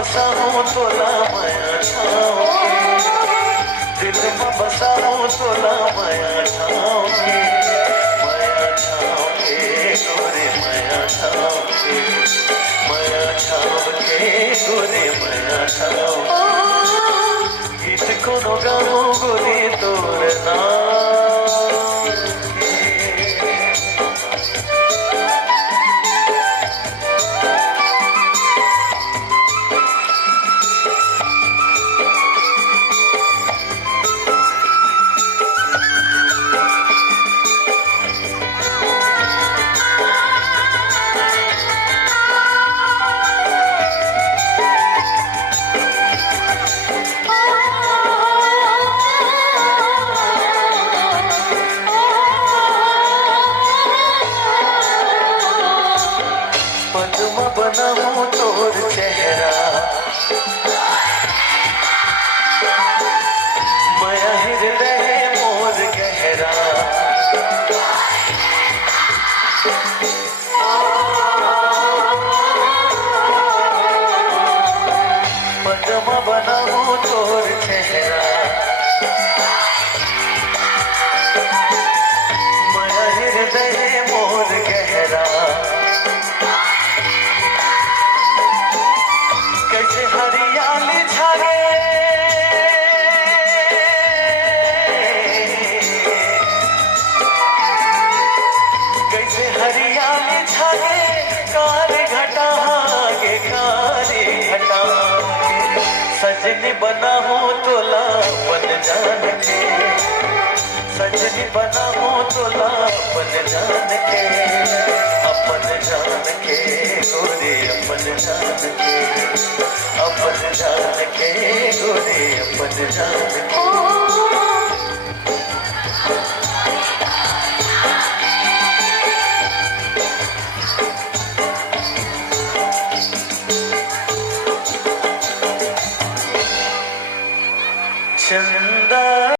बसा हूँ तोला माया छाँव के, दिल में बसा हूँ तोला माया छाँव के, माया छाँव के गोरे माया छाँव के, माया छाँव के गोरे माया छाँव के। गीत कोनो गाऊं गोरी तोर नाम के। पद्म बना हूँ तोर चेहरा, माया हृदय मोर गहरा, पद्म बना हूँ तोर चेहरा, माया हृदय मोर गहरा। कैसे हरियाली छाए कैसे हरियाली छाए कार घटा के कारे घटा के। सजनी बना हूँ तोला अपन जान के, सजनी बना हूँ तोला अपन जान के, अपन जान के गोरे अपन जान के, अपन जान के गोरे अपन जान के।